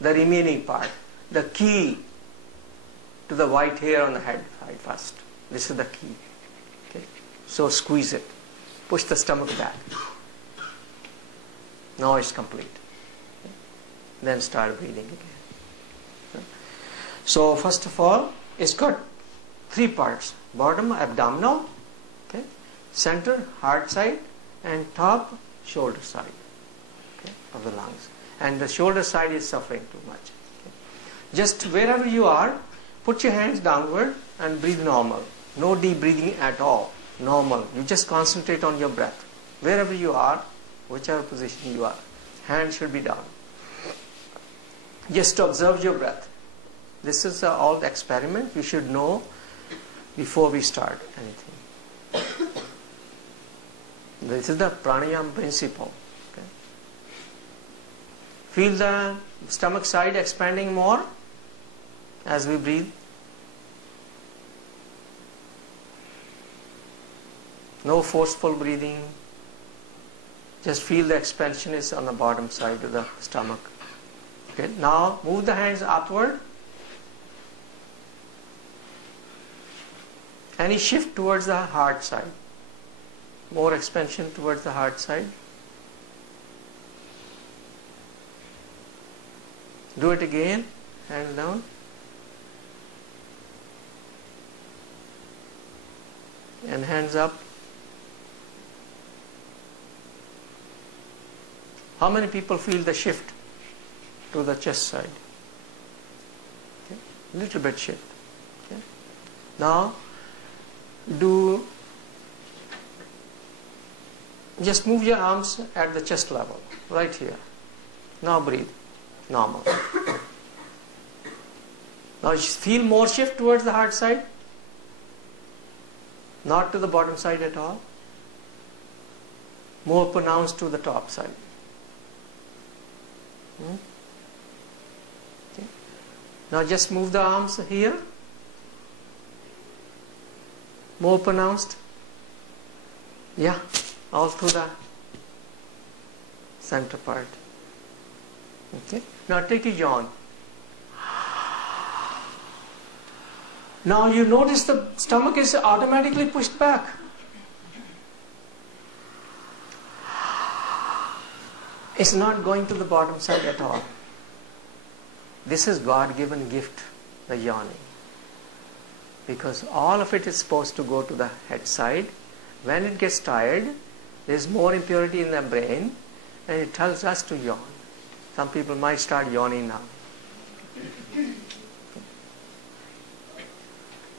the remaining part, the key to the white hair on the head side first. This is the key. Okay. So squeeze it. Push the stomach back. Now it's complete. Okay. Then start breathing again. Okay. So first of all, it's got three parts. Bottom, abdominal, okay, center, heart side, and top, shoulder side, okay, of the lungs. And the shoulder side is suffering too much. Okay. Just wherever you are, put your hands downward and breathe normal. No deep breathing at all. Normal. You just concentrate on your breath. Wherever you are, whichever position you are, hands should be down. Just observe your breath. This is all the experiment. You should know before we start anything. This is the pranayama principle. Okay. Feel the stomach side expanding more as we breathe. No forceful breathing. Just feel the expansion is on the bottom side of the stomach. Okay. Now move the hands upward. Any shift towards the heart side. More expansion towards the heart side. Do it again. Hands down. And hands up. How many people feel the shift to the chest side? Okay. Little bit shift. Okay. Now just move your arms at the chest level, right here. Now breathe, normal. Now just feel more shift towards the heart side, not to the bottom side at all. More pronounced to the top side. Okay. Now just move the arms here. More pronounced. Yeah, all through the center part. Okay. Now take a yawn. Now you notice the stomach is automatically pushed back. It's not going to the bottom side at all. This is God-given gift, the yawning. Because all of it is supposed to go to the head side. When it gets tired, there is more impurity in the brain, and it tells us to yawn. Some people might start yawning now.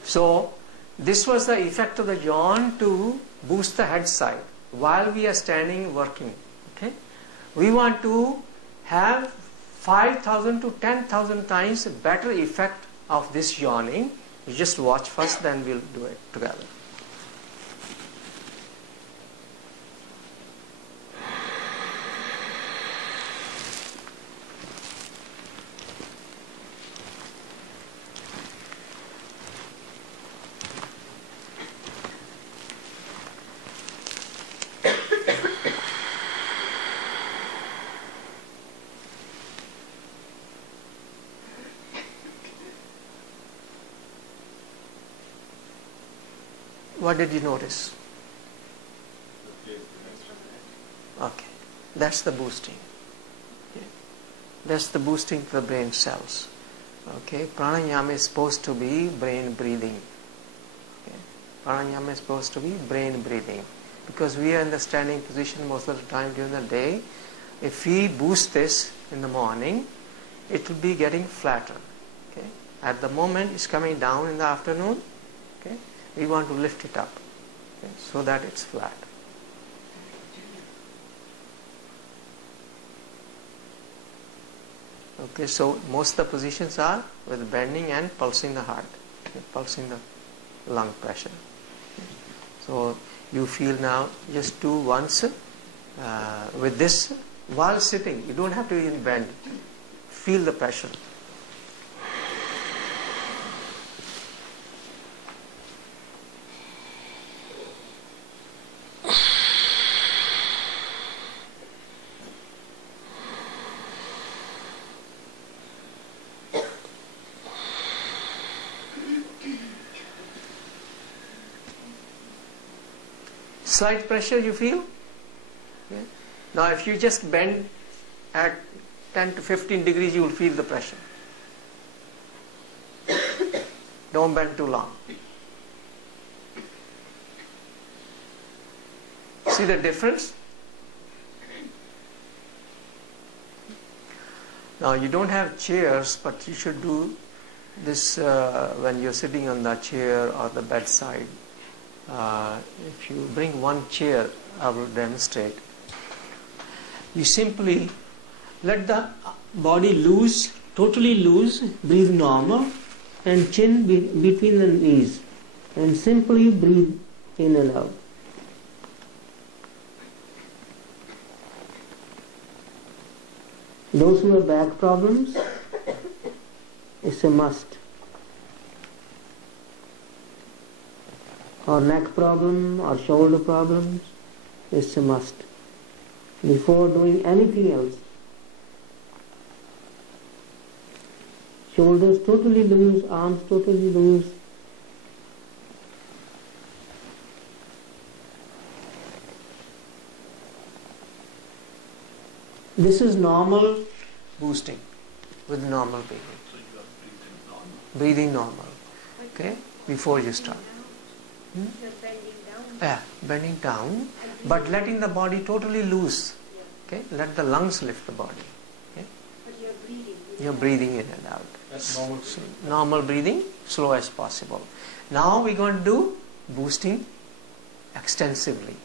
So, this was the effect of the yawn to boost the head side while we are standing working. Okay? We want to have 5,000 to 10,000 times better effect of this yawning. You just watch first, then we'll do it together. What did you notice? Okay, that's the boosting. Okay. That's the boosting to the brain cells. Okay, pranayama is supposed to be brain breathing. Okay. Pranayama is supposed to be brain breathing. Because we are in the standing position most of the time during the day, if we boost this in the morning, it will be getting flatter. Okay. At the moment it's coming down in the afternoon. Okay. We want to lift it up, okay, so that it's flat. Okay, so most of the positions are with bending and pulsing the heart, okay, pulsing the lung pressure. Okay. So you feel now, just do once with this while sitting. You don't have to even bend. Feel the pressure. Slight pressure you feel? Okay. Now if you just bend at 10 to 15 degrees, you will feel the pressure. Don't bend too long. See the difference? Now you don't have chairs, but you should do this when you're sitting on the chair or the bedside. If you bring one chair, I will demonstrate. You simply let the body loose, totally loose, breathe normal, and chin between the knees, and simply breathe in and out. Those who have back problems, it's a must. Or neck problem or shoulder problems, it's a must. Before doing anything else. Shoulders totally loose, arms totally loose. This is normal boosting with normal breathing. So you are Breathing normal. Okay? Before you start. You're bending down. Yeah, bending down, but letting the body totally loose. Okay? Let the lungs lift the body. Okay? But you're breathing. You're breathing in and out. That's normal. So, normal breathing, slow as possible. Now we're going to do boosting extensively.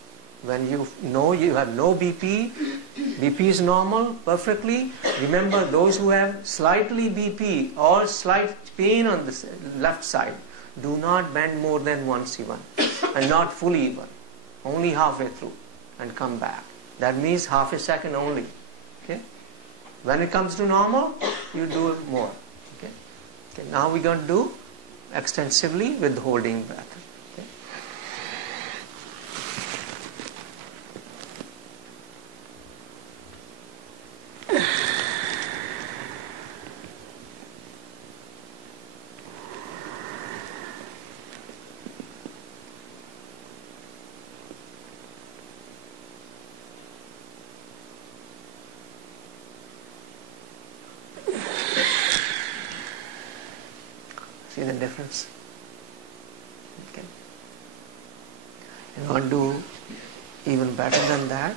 When you know you have no BP, BP is normal perfectly. Remember, those who have slightly BP or slight pain on the left side, do not bend more than once even, and not fully even, only halfway through, and come back. That means half a second only. Okay? When it comes to normal, you do it more. Okay? Okay. Now we're going to do extensively with holding breath. Okay? See the difference? Okay. You want to do even better than that?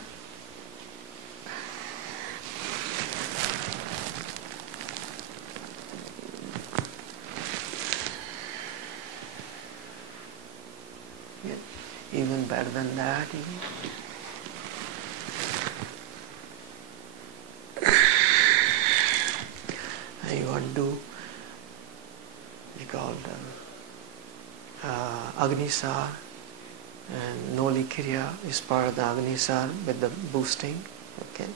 Yeah. Even better than that, even. And you want to do called Agnisar, and Noli Kriya is part of the Agnisar with the boosting. Okay.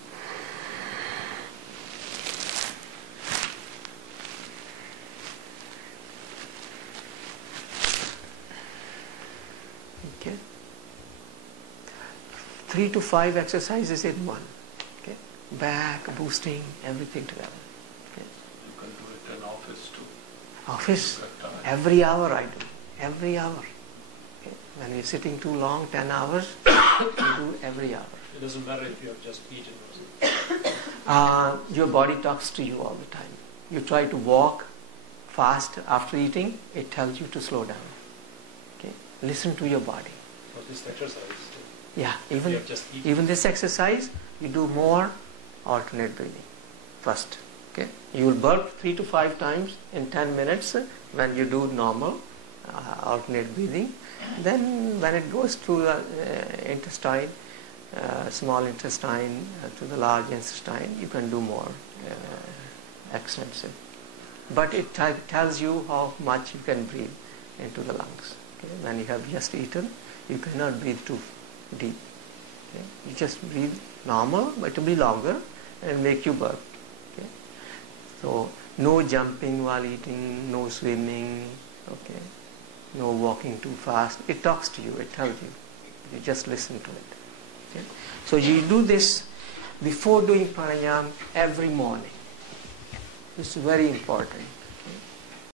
Okay. 3 to 5 exercises in one. Okay. Back, boosting, everything together. Okay. You can do it in office too. Office, every hour I do, every hour. Okay. When you're sitting too long, 10 hours, you do every hour. It doesn't matter if you have just eaten or something. Your body talks to you all the time. You try to walk fast after eating, it tells you to slow down. Okay. Listen to your body. For this exercise, Yeah, if you have just eaten. even this exercise, you do more alternate breathing first. Okay. You will burp 3 to 5 times in 10 minutes when you do normal alternate breathing. Then when it goes through the intestine, small intestine to the large intestine, you can do more extensive. But it tells you how much you can breathe into the lungs. Okay? When you have just eaten, you cannot breathe too deep. Okay? You just breathe normal, but it will be longer and make you burp. Okay? So no jumping while eating, no swimming, okay, no walking too fast. It talks to you, it tells you. You just listen to it. Okay? So you do this before doing pranayama every morning. It's very important.